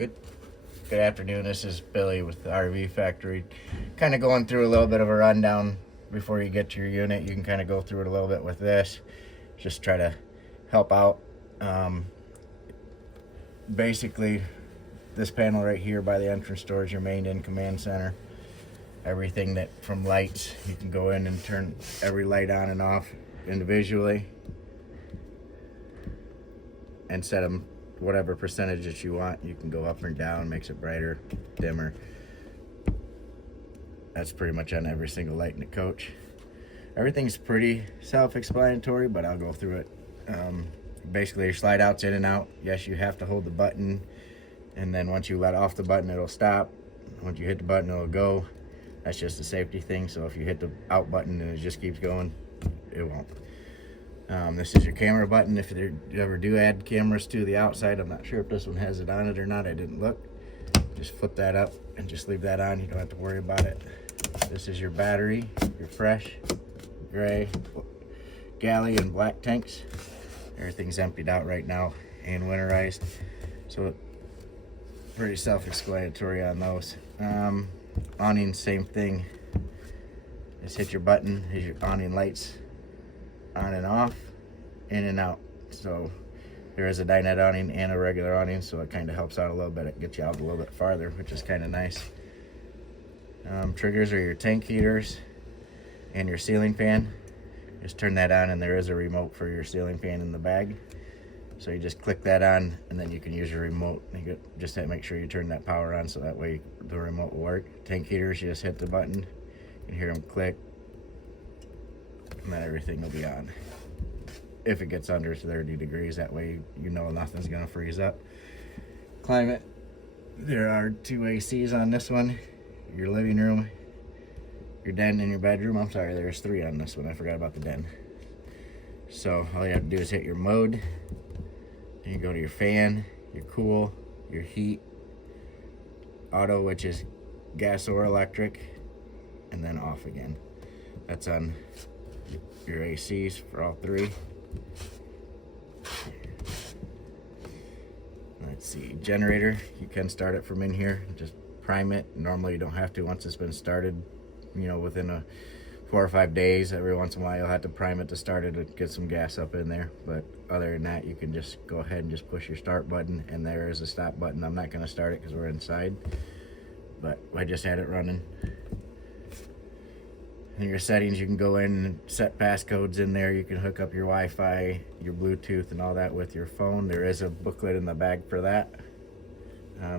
Good afternoon. This is Billy with the RV Factory. Kind of going through a little bit of a rundown before you get to your unit. You can kind of go through it a little bit with this. Just try to help out. Basically, this panel right here by the entrance door is your main in command center. Everything that from lights, you can go in and turn every light on and off individually and set them whatever percentage that you want. You can go up and down, makes it brighter, dimmer. That's pretty much on every single light in the coach. Everything's pretty self-explanatory, but I'll go through it. Basically, your slide out's in and out. Yes, you have to hold the button, and then once you let off the button, it'll stop. Once you hit the button, it'll go. That's just a safety thing, so if you hit the out button and it just keeps going, it won't. This is your camera button. If you ever do add cameras to the outside, I'm not sure if this one has it on it or not. I didn't look. Just flip that up and just leave that on. You don't have to worry about it. This is your battery, your fresh, gray, galley, and black tanks. Everything's emptied out right now and winterized. So pretty self-explanatory on those. Awning, same thing. Just hit your button, hit your awning lights on and off, in and out. So there is a dinette awning and a regular awning, so it kind of helps out a little bit. It gets you out a little bit farther, which is kind of nice. Triggers are your tank heaters and your ceiling fan. Just turn that on, and there is a remote for your ceiling fan in the bag. So you just click that on, and then you can use your remote. You just have to make sure you turn that power on, so that way the remote will work. Tank heaters, you just hit the button, you can hear them click, and then everything will be on. If it gets under 30 degrees, that way you know nothing's gonna freeze up. Climate, there are 2 ACs on this one. Your living room, your den, and your bedroom. I'm sorry, there's 3 on this one. I forgot about the den. So all you have to do is hit your mode. Then you go to your fan, your cool, your heat, auto, which is gas or electric, and then off again. That's on your ACs for all 3. Let's see, generator, you can start it from in here. Just prime it. Normally you don't have to once it's been started, within 4 or 5 days. Every once in a while you'll have to prime it to start it to get some gas up in there. But other than that, you can just go ahead and just push your start button, and there is a stop button. I'm not going to start it because we're inside, but I just had it running. In your settings, you can go in and set passcodes in there. You can hook up your Wi-Fi, your Bluetooth, and all that with your phone. There is a booklet in the bag for that.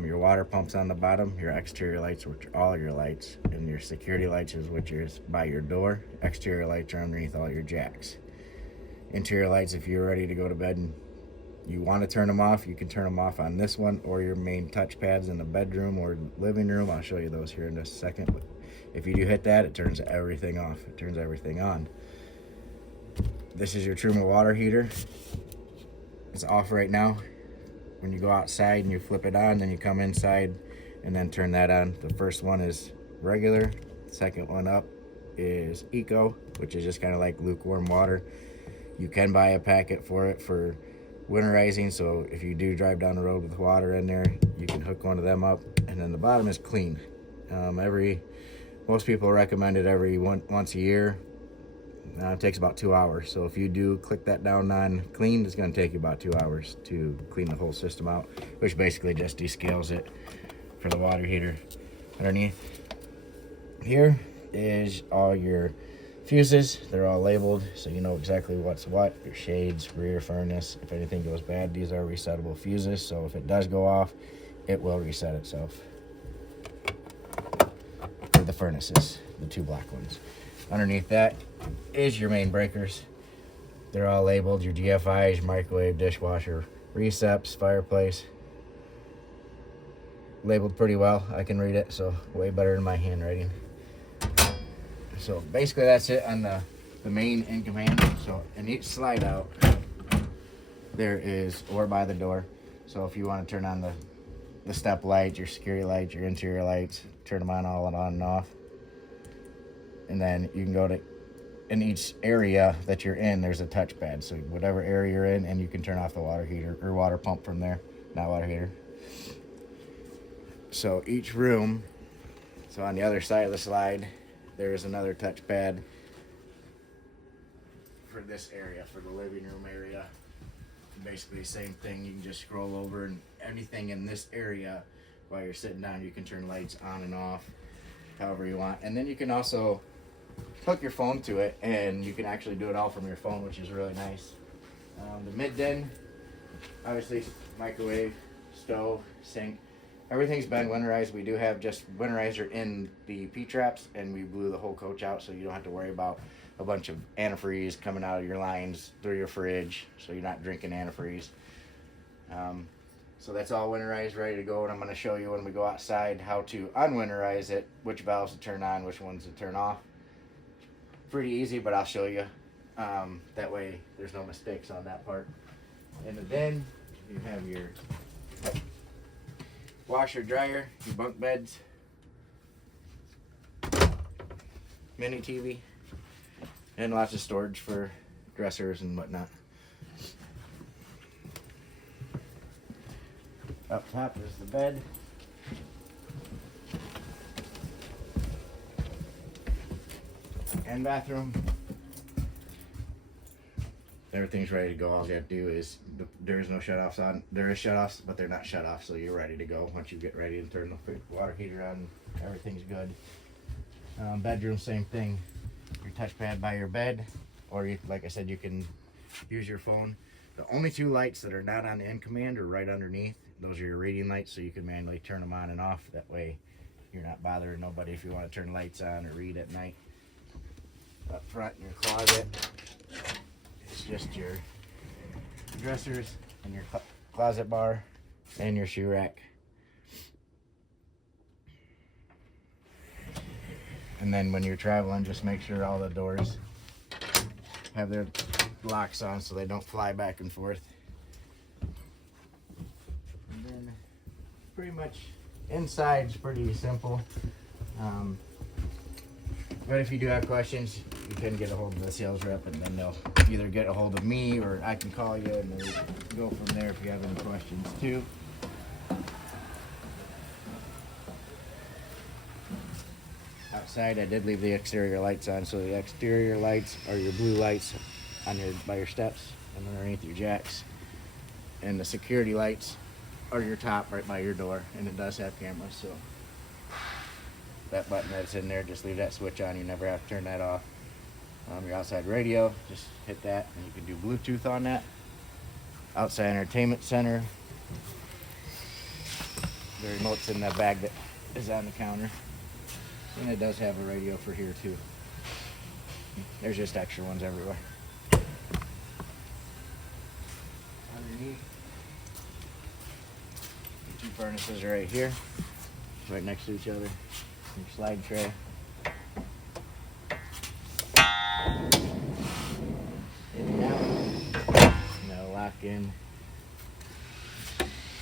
Your water pumps on the bottom, your exterior lights, which are all your lights, and your security lights is which is by your door. Exterior lights are underneath all your jacks. Interior lights, if you're ready to go to bed and you want to turn them off, you can turn them off on this one or your main touch pads in the bedroom or living room. I'll show you those here in just a second. But if you do hit that, it turns everything off. It turns everything on. This is your Truma water heater. It's off right now. When you go outside and you flip it on, then you come inside and then turn that on. The first one is regular. The second one up is Eco, which is just kind of like lukewarm water. You can buy a packet for it for winterizing, so if you do drive down the road with water in there, you can hook one of them up. And then the bottom is clean. Most people recommend it every once a year. It takes about 2 hours. So if you do click that down on clean, it's going to take you about 2 hours to clean the whole system out, which basically just descales it for the water heater. Underneath here is all your fuses. They're all labeled, so you know exactly what's what. Your shades, rear furnace. If anything goes bad, these are resettable fuses, so if it does go off, it will reset itself. For the furnaces, the 2 black ones. Underneath that is your main breakers. They're all labeled, your GFIs, microwave, dishwasher, receps, fireplace. Labeled pretty well. I can read it, so way better than my handwriting. So basically that's it on the main in command. So in each slide out, there is, or by the door. So if you want to turn on the step lights, your security lights, your interior lights, turn them on all and on and off. And then you can go to, in each area that you're in, there's a touchpad. So whatever area you're in, and you can turn off the water heater or water pump from there, not water heater. So each room, so on the other side of the slide, there is another touchpad for this area, for the living room area. Basically same thing, you can just scroll over, and anything in this area while you're sitting down, you can turn lights on and off however you want. And then you can also hook your phone to it, and you can actually do it all from your phone, which is really nice. The mid-den, obviously microwave, stove, sink, everything's been winterized. We do have just winterizer in the P-traps, and we blew the whole coach out, so you don't have to worry about a bunch of antifreeze coming out of your lines through your fridge, so you're not drinking antifreeze. So that's all winterized, ready to go, and I'm going to show you when we go outside how to unwinterize it, which valves to turn on, which ones to turn off. Pretty easy, but I'll show you. That way there's no mistakes on that part. And then you have your washer, dryer, your bunk beds, mini TV, and lots of storage for dressers and whatnot. Up top is the bed. And bathroom. Everything's ready to go. All you have to do is, there is no shutoffs on. There is shutoffs, but they're not shut off, so you're ready to go. Once you get ready and turn the water heater on, everything's good. Bedroom, same thing. Your touchpad by your bed, or you, like I said, you can use your phone. The only two lights that are not on the end command are right underneath. Those are your reading lights, so you can manually turn them on and off. That way you're not bothering nobody if you want to turn lights on or read at night. Up front in your closet, it's just your dressers and your closet bar and your shoe rack. And then when you're traveling, just make sure all the doors have their locks on so they don't fly back and forth. And then pretty much inside's pretty simple. But if you do have questions, you can get a hold of the sales rep, and then they'll either get a hold of me or I can call you, and then we go from there if you have any questions too. Outside, I did leave the exterior lights on, so the exterior lights are your blue lights on by your steps and underneath your jacks, and the security lights are your top right by your door, and it does have cameras, so that button that's in there, just leave that switch on. You never have to turn that off. Your outside radio, just hit that, and you can do Bluetooth on that. Outside entertainment center, the remote's in that bag that is on the counter, and it does have a radio for here too. There's just extra ones everywhere. Underneath, the two furnaces are right here, right next to each other. Your slide tray. In and out. Now lock in.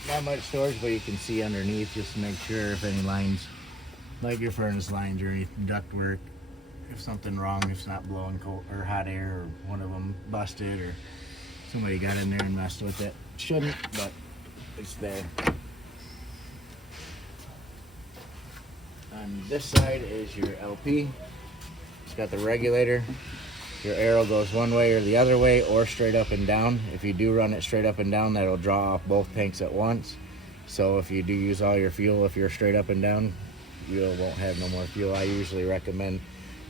Not much storage, but you can see underneath just to make sure if any lines, like your furnace lines or any duct work, if something wrong, if it's not blowing cold or hot air, or one of them busted, or somebody got in there and messed with it. Shouldn't, but it's there. On this side is your LP. It's got the regulator. Your arrow goes one way or the other way, or straight up and down. If you do run it straight up and down, that'll draw off both tanks at once. So if you do use all your fuel, if you're straight up and down, you won't have no more fuel. I usually recommend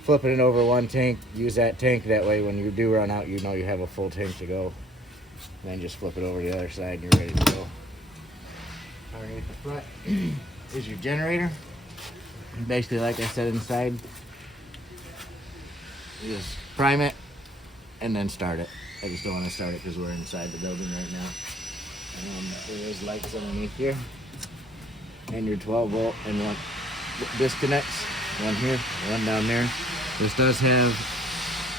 flipping it over one tank. Use that tank, that way when you do run out, you know you have a full tank to go. And then just flip it over to the other side and you're ready to go. Underneath the front is your generator. Basically, like I said, inside, you just prime it and then start it. I just don't want to start it because we're inside the building right now. There is lights underneath here, and your 12 volt and one disconnects, one here, one down there. This does have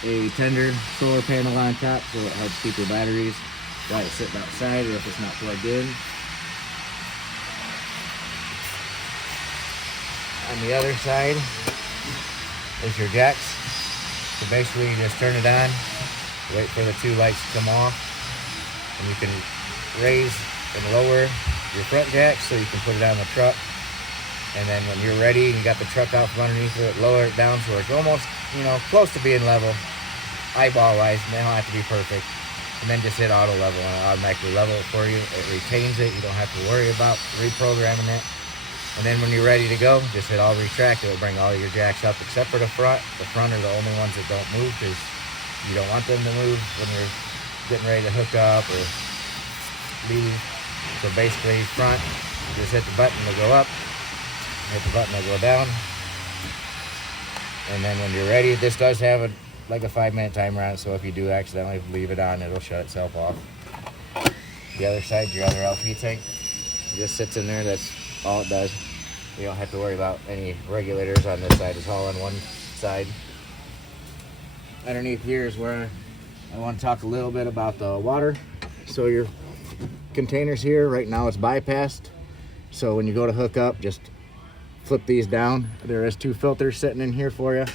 a tender solar panel on top, so it helps keep your batteries while it's sitting outside or if it's not plugged in. On the other side is your jacks. So basically you just turn it on, wait for the two lights to come off, and you can raise and lower your front jacks so you can put it on the truck And then when you're ready, you got the truck out from underneath it, lower it down so it's almost, close to being level, eyeball wise. They don't have to be perfect. And then just hit auto level and it automatically level it for you. It retains it. You don't have to worry about reprogramming it. And then when you're ready to go, just hit all retract. It'll bring all your jacks up except for the front. The front are the only ones that don't move because you don't want them to move when you're getting ready to hook up or leave. So basically front, just hit the button to go up, hit the button to go down. And then when you're ready, this does have like a 5-minute timer on it, so if you do accidentally leave it on, it'll shut itself off. The other side, your other LP tank, just sits in there. That's all it does. You don't have to worry about any regulators on this side. It's all on one side. Underneath here is where I want to talk a little bit about the water. So your containers here, right now it's bypassed. So when you go to hook up, just flip these down. There is 2 filters sitting in here for you.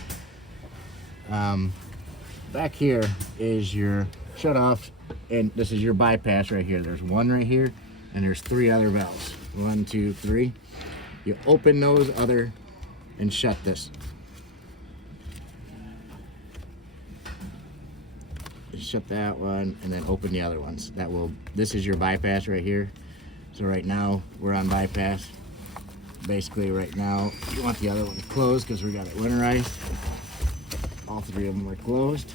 Back here is your shut off, and this is your bypass right here. There's 1 right here, and there's 3 other valves. 1, 2, 3. You open those other and shut this. Shut that one and then open the other ones. This is your bypass right here. So right now we're on bypass. Basically right now you want the other one closed because we got it winterized. All 3 of them are closed.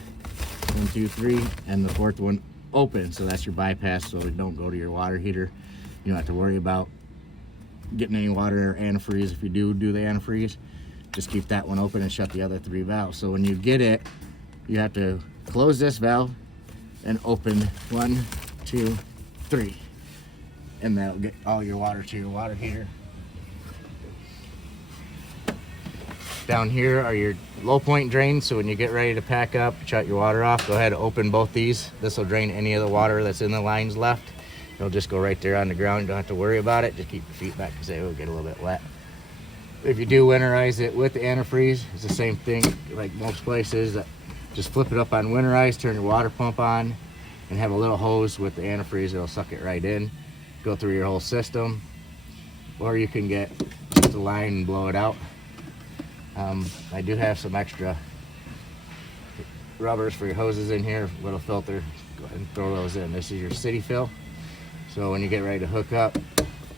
1, 2, 3, and the 4th one open. So that's your bypass, so it don't go to your water heater. You don't have to worry about getting any water or antifreeze. If you do the antifreeze, just keep that one open and shut the other 3 valves. So when you get it, you have to close this valve and open 1, 2, 3, and that'll get all your water to your water heater. Down here are your low point drains, so when you get ready to pack up, shut your water off, go ahead and open both these. This will drain any of the water that's in the lines left. It'll just go right there on the ground. You don't have to worry about it. Just keep your feet back because they will get a little bit wet. If you do winterize it with the antifreeze, it's the same thing like most places. Just flip it up on winterize, turn your water pump on, and have a little hose with the antifreeze. It'll suck it right in, go through your whole system. Or you can get just a line and blow it out. I do have some extra rubbers for your hoses in here, little filter. Go ahead and throw those in. This is your city fill. So when you get ready to hook up,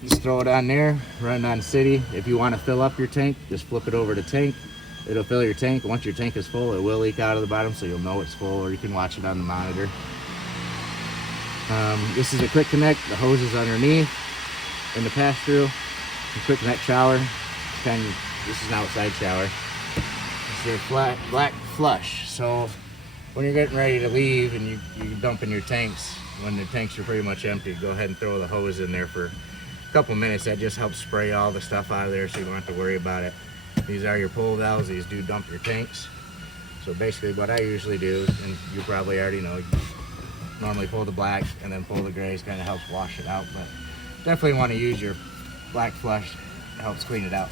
just throw it on there, run it on city. If you want to fill up your tank, just flip it over to tank. It'll fill your tank. Once your tank is full, it will leak out of the bottom, so you'll know it's full, or you can watch it on the monitor. This is a quick connect. The hose is underneath in the pass-through. The quick connect shower. This is an outside shower. It's your black flush. So when you're getting ready to leave and you dump in your tanks, when the tanks are pretty much empty, go ahead and throw the hose in there for a couple minutes. That just helps spray all the stuff out of there so you don't have to worry about it. These are your pull valves. These do dump your tanks. So basically what I usually do, and you probably already know, you normally pull the blacks and then pull the grays, kind of helps wash it out, but definitely want to use your black flush. It helps clean it out.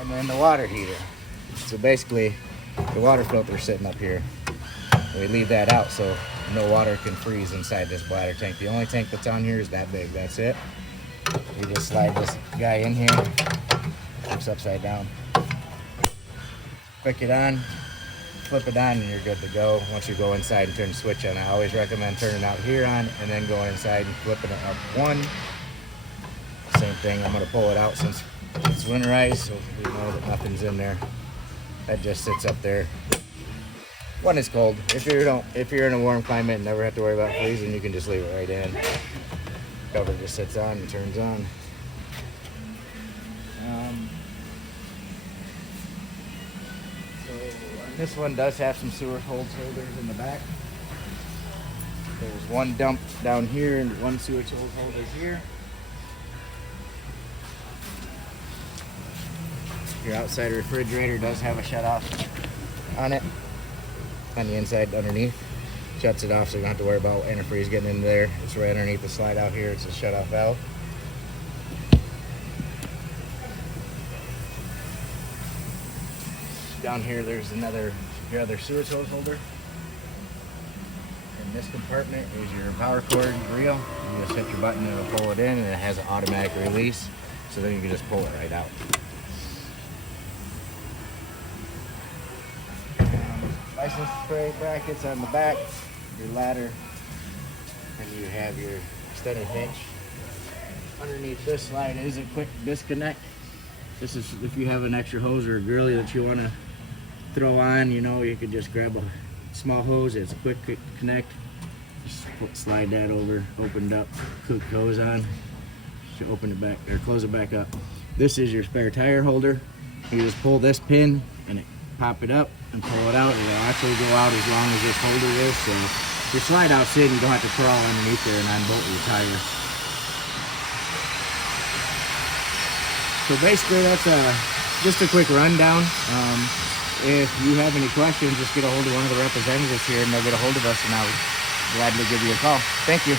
And then the water heater. So basically the water filter is sitting up here. We leave that out so no water can freeze inside this bladder tank. The only tank that's on here is that big. That's it. You just slide this guy in here. It's upside down. Click it on, flip it on, and you're good to go. Once you go inside and turn the switch on, I always recommend turning out here on and then going inside and flipping it up 1. Same thing. I'm going to pull it out since it's winterized, so we know that nothing's in there. That just sits up there when it's cold. If you're in a warm climate and never have to worry about freezing, you can just leave it right in. Cover just sits on and turns on. This one does have some sewer hose holders in the back. There's 1 dump down here and 1 sewage hose holder here. Your outside refrigerator does have a shut off on it, on the inside underneath. Shuts it off so you don't have to worry about antifreeze getting in there. It's right underneath the slide out here. It's a shut off valve. Down here there's your other sewage hose holder. And In this compartment is your power cord reel. You just hit your button and it'll pull it in, and it has an automatic release, so then you can just pull it right out. License plate brackets on the back, your ladder, and you have your extended hitch. Underneath this slide is a quick disconnect. This is if you have an extra hose or a girly that you want to throw on, you know, you could just grab a small hose. It's a quick connect. Just slide that over, opened up, quick hose on. You open it back or close it back up. This is your spare tire holder. You just pull this pin and pop it up and pull it out. It'll actually go out as long as this holder is. So if your slide out's in, you don't have to crawl underneath there and unbolt your tire. So basically that's just a quick rundown. If you have any questions, just get a hold of one of the representatives here and they'll get a hold of us, and I'll gladly give you a call. Thank you.